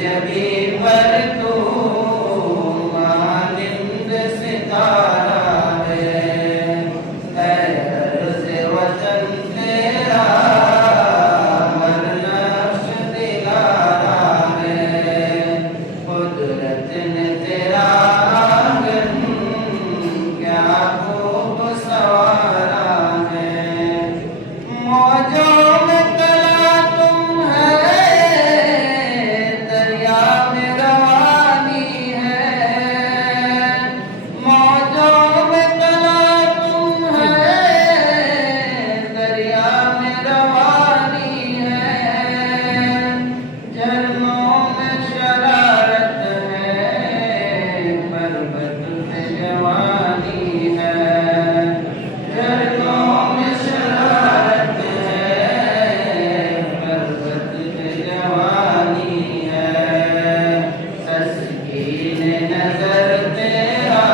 जबी पर तू मानिंद सितारा है अर्ज़ वतन तेरा हर नक्श दिलारा है कुदरत ने तेरा आंगन क्या खूब सवारा है मौजों में तला तुम है दरिया में रवानी है मौजों में तला तुम है दरिया में रवानी है झरनों में शरारत है पर्वत में जवानी है झरनों में शरारत है पर्वत में जवानी है तस्कीन नजर तेरा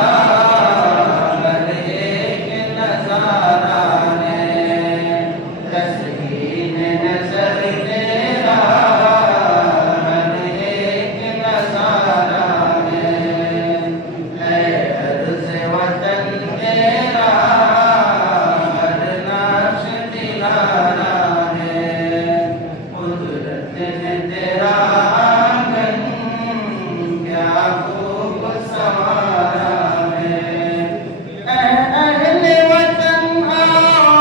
हर एक नजारा है तस्कीन नजर तेरा हर एक नजारा है अर्ज़ वतन तेरा हर नक्श दिलारा है कुदरत ने तेरा आंगन क्या खूब संवारा है अहले वतन आओ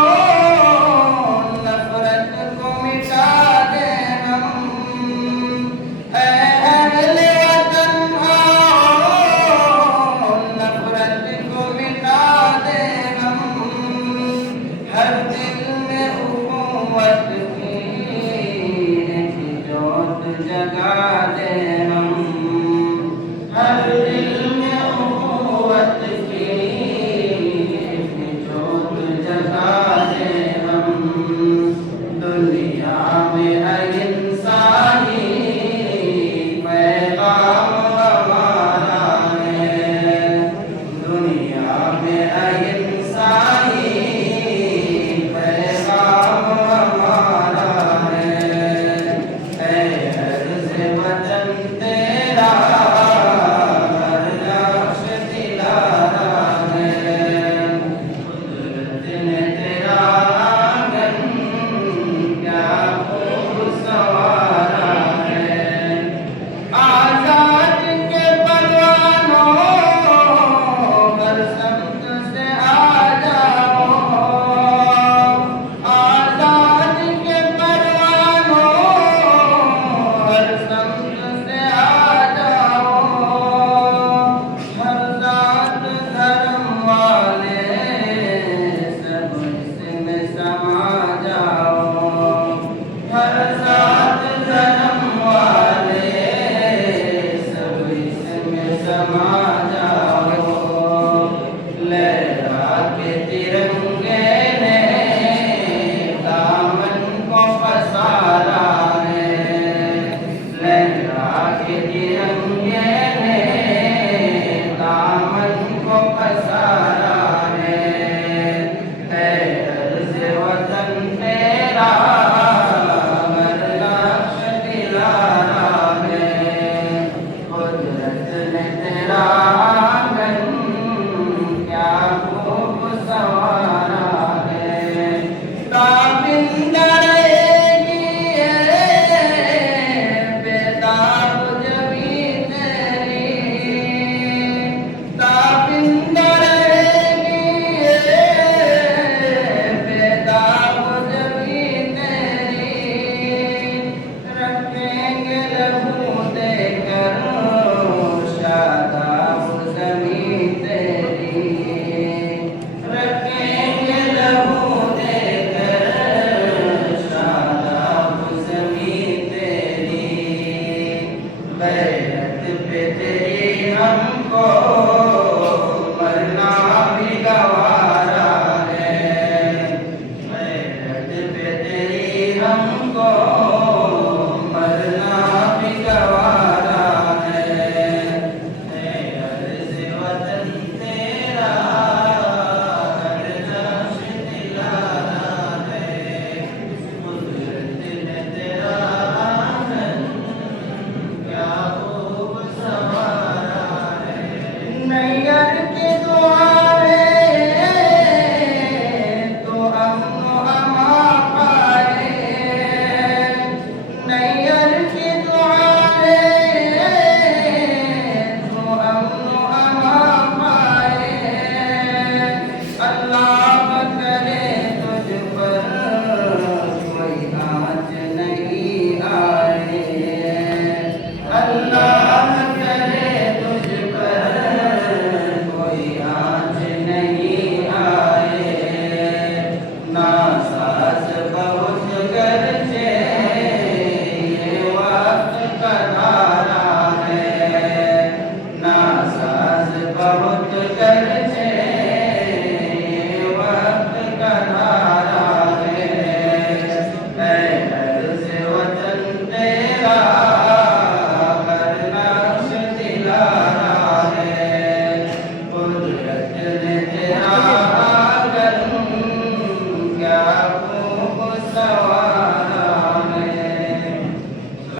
नफरत को मिटा दे हम अहले वतन आओ नफरत को मिटा दे हम हर दिल में उम्मत की एक जोत जगा दे हम हर दिल में उम्मत की एक जोत जगा दे हम दुनिया में है इंसानी पैगाम हमारा है दुनिया में है इंसानी पैगाम हमारा है अर्ज़ वतन तेरा हर नक्श दिलारा है कुदरत ने तेरा आंगन क्या खूब संवारा है आजाद के परवानों हर सब्त से आ जाओ आजाद के परवानों हर सब्त से आ जाओ हर जात धर्म वाले सब इसमें समा जाओ हर जात धर्म वाले सब इसमें समा जाओ लहरा के तिरंगे ने दामन को पसारा है लहरा के तिरंगे ने दामन को पसारा है अर्ज़ वतन तेरा हर नक्श दिलारा है कुदरत ने तेरा आंगन क्या खूब संवारा है ताबिंदा रहेगी बेताब जमी तेरी ताबिंदा रहेगी बेताब जमी तेरी रखेंगे लहू देकर शादाब जमी तेरी रखेंगे लहू देकर शादाब जमी तेरी बैरत पे तेरी हमको